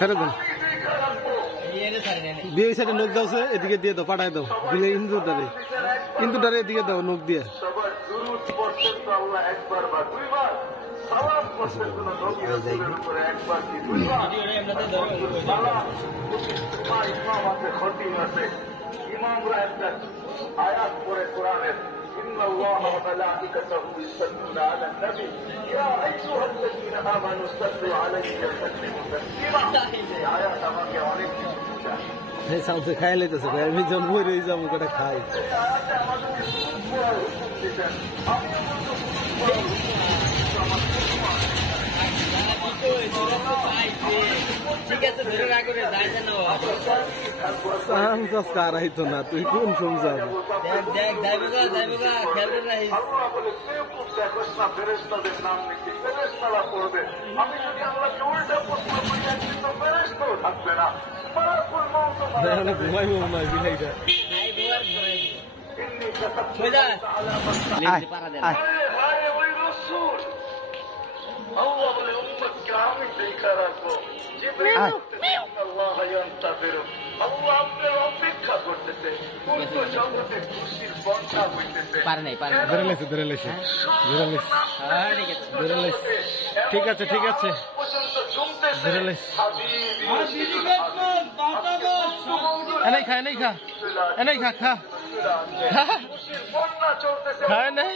ছেড়ে দেন দিয়ে ওই সাইডে নখ দাও, এদিকে দিয়ে দাও, পাঠায় দাও, দিলে ইন্দুটারে এদিকে দাও নখ দিয়ে। ইমামরা একটা আয়াত পড়ে কোরআনের إن الله وملائكته يصلون على النبي يا أيها الذين آمنوا صلوا عليه وسلموا تسليما آيات আমাকে অনেক এই সাউন্ডে খাই লইতেছে ভাই, আমি যখন মরে যাবো কটা খাই। সংস্কার আইতো না, তুই কোন সংসার ঘুমাইবো না বিলাইটা। ঠিক আছে ঠিক আছে, এনেই খা এনেই খা এনেই খা খা খায় নাই।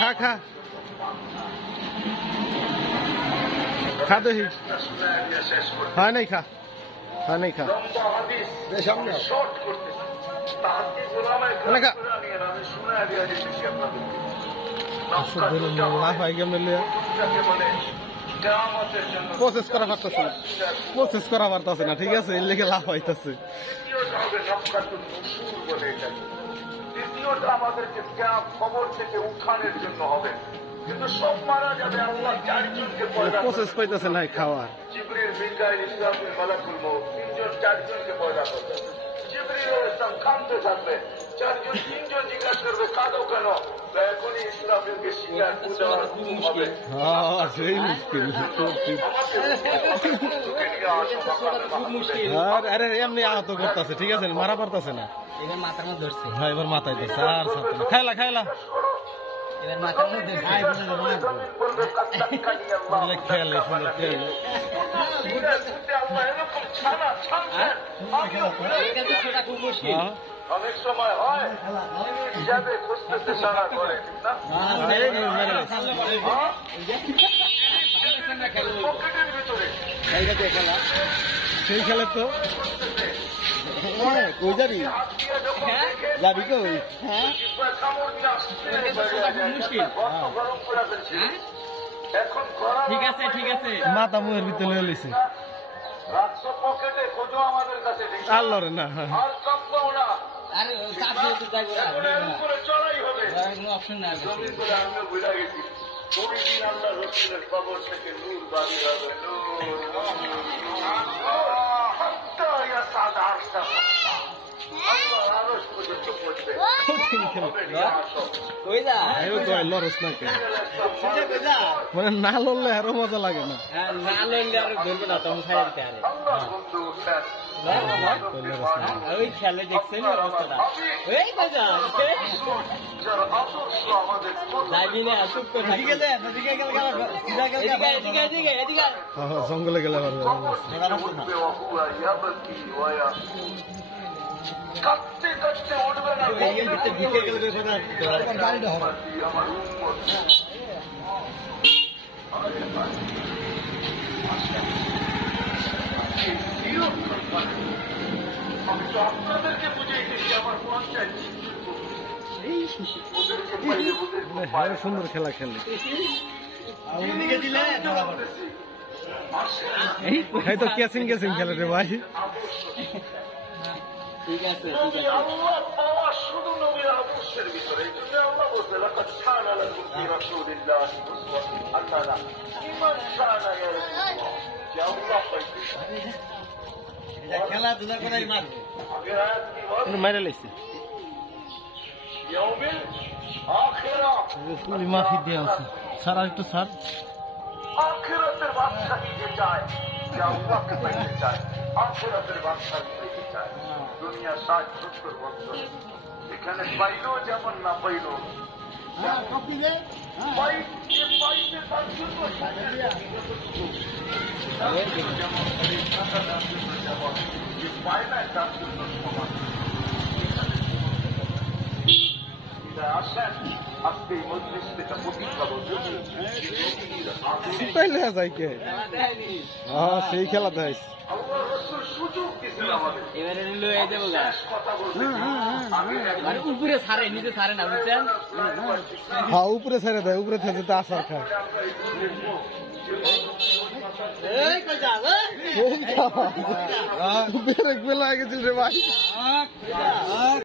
খা খা খা দেখি, হয় নাই খা, হয় নাই খা প্রসেস করা পারতেছে না, প্রসেস করা পারতেছে না, ঠিক আছে, এর লেগে লাভ হইতেছে। দ্বিতীয়টা আমাদেরকে খবর থেকে উত্থানের জন্য হবে, কিন্তু সব মারা যাবে। আল্লাহ চারজনকে প্রসেস পাইতেছে না খাওয়া। জিবরিল, মিকাইল, ইসরাফিল, মালাকুল মউত, তিনজন চারজনকে পয়দা করবে। জিবরিল আলাইহিস সালাম কাঁদতে থাকবে, চারজন তিনজন জিজ্ঞাসা করবে কাঁদো কেন? এখনই ইসরাফিলকে শিকার দেওয়ার হুকুম হবে। সেই মুশকিল। আরে এমনি আহত করতেছে, ঠিক আছে, মারা পারতেছে না, এবার মাথার মধ্যে ধরছে। হ্যাঁ এবার মাথায় ধরছে, আর খাইলা খাইলা এবার মাথার মধ্যে ধরছে। খেয়ালে সুন্দর খেয়ালে খুব মুশকিল। অনেক সময় হয় হিসাবে খুঁজতেছে সারা করে, ঠিক না? পকেটের ভিতরে সেই খেলে তো কই যাবি, যাবি কই? ঠিক আছে ঠিক আছে, মাথা মুহের ভিতরে লইছে পকেটে খোঁজো আমাদের কাছে, আল্লাহ রে না, আর কাঁপবো না। আরে কাছে তো যাইবো না, চড়াই হবে, কোনো অপশন না। জমিন করে আমিও বুঝা গেছি, ওই দিন আল্লাহ রসুলের কবর থেকে নূর বাড়ি হবে, মানে না লড়লে আরো মজা লাগে না, না লড়লে আরো ধরবে না, তখন খাই দিতে আরে ওই খেলে দেখছেন অবস্থাটা, ওই বাজা জঙ্গলে গেলে কাঁদতে কাঁদতে উঠবে না, আপনাদেরকে বুঝিয়ে দিচ্ছি আমার পঞ্চায়েত সুন্দর খেলা খেলে এই তো ক্যাচিং ক্যাচিং খেলে রে ভাই। ঠিক আছে আল্লাহ পাওয়া শুধু নবীর আদর্শের ভিতরে, এই জন্য আল্লাহ বলছে লাকাদ কানা লাকুম ফি রাসূলিল্লাহি উসওয়াতুন হাসানাহ লিমান কানা ইয়ারজুল্লাহ। যে আল্লাহ পাইছে খেলাধুলা করাই মারবে, আগের আয়াত কি বলে? মাইরা লাইছে ইয়াউমিল আখিরা পুরি মাফি দেওয়া আছে স্যার আর একটু স্যার আখিরাতের বাদশাহী যে চায় যা আল্লাহকে পাইতে চায় আখিরাতের বাদশাহী পাইতে চায় দুনিয়া 60-70 বছর এখানে পাইলো যেমন না পাইলো পাইতে তার জন্য পায় না তার জন্য সমান আসেন আজকে এই মজলিস থেকে প্রতিজ্ঞা বলছি তাইলে যায় কে হ্যাঁ সেই খেলা দেয় আল্লাহ রাসূল সুযোগ দিয়েছেন আমাদের এবারে লয়ে দেবো গা কথা বলতে মানে উপরে ছাড়ে নিচে ছাড়ে না বুঝছেন হ্যাঁ উপরে ছেড়ে দেয় উপরে থেকে তো আসার খায় এই কই যা ব্রেক বেলা গেছিল রে ভাই